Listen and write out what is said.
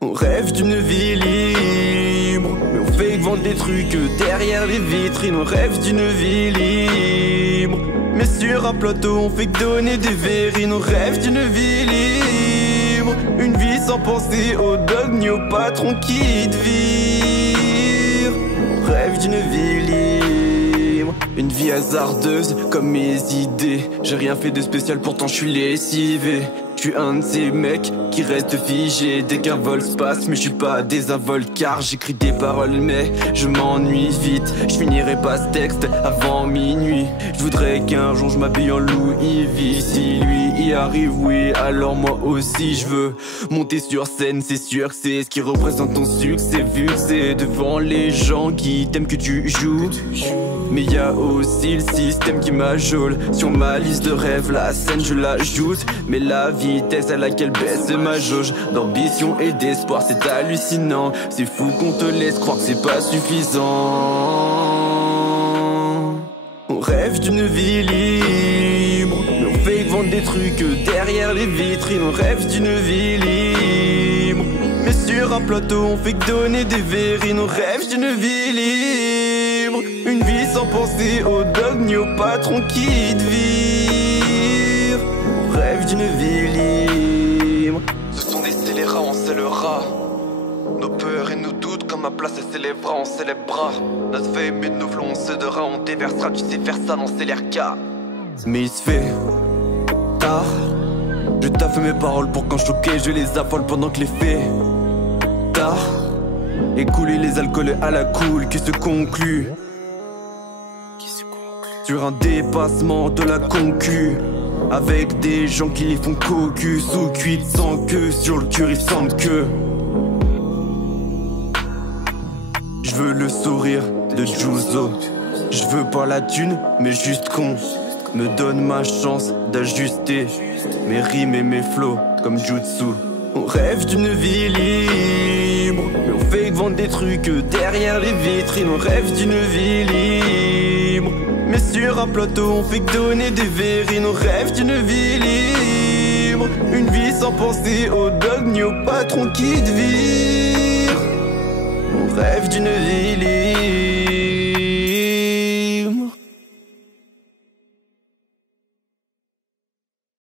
On rêve d'une vie libre, mais on fait que vendre des trucs derrière les vitrines. On rêve d'une vie libre, mais sur un plateau on fait que donner des verrines. On rêve d'une vie libre, une vie sans penser aux dogs ni aux patrons qui te virent. On rêve d'une vie libre, une vie hasardeuse comme mes idées. J'ai rien fait de spécial pourtant je suis lessivé. Je suis un de ces mecs qui reste figé dès qu'un vol se passe. Mais je suis pas désinvolte car j'écris des paroles mais je m'ennuie vite. Je finirai pas ce texte avant minuit. Je voudrais qu'un jour je m'habille en Louis V. Si lui y arrive, oui, alors moi aussi je veux monter sur scène. C'est sûr que c'est ce qui représente ton succès, vu que c'est devant les gens qui t'aiment que tu joues. Mais y a aussi le système qui m'ajoule. Sur ma liste de rêves, la scène je l'ajoute. Mais la vitesse à laquelle baisse ma jauge d'ambition et d'espoir, c'est hallucinant. C'est fou qu'on te laisse croire que c'est pas suffisant. On rêve d'une vie libre, mais on fait que vendre des trucs derrière les vitrines. On rêve d'une vie libre, mais sur un plateau on fait que donner des verrines. On rêve d'une vie libre, une vie sans penser aux dogs ni aux patrons qui te virent. On rêve d'une vie libre. Ce sont des scélérats, on scellera nos peurs et nos doutes comme à place elle s'élèvera, on célébrera notre fame et nos flots, on cédera, on déversera. Tu sais faire ça, non c'est l'air cas. Mais il se fait tard. Je taffe mes paroles pour quand choqué je les affole pendant que les faits tard. Écouler les alcools à la cool qui se conclut sur un dépassement de la concu, avec des gens qui les font cocu, sous cuite sans queue, sur le cul ils sentent que je veux le sourire de Juzo. Je veux pas la thune mais juste qu'on me donne ma chance d'ajuster mes rimes et mes flows comme Jutsu. On rêve d'une vie libre, mais on fait que vendre des trucs derrière les vitrines. On rêve d'une vie libre, mais sur un plateau on fait que donner des verrines. On rêve d'une vie libre, une vie sans penser aux dogs ni aux patrons qui te virent. On rêve d'une vie libre.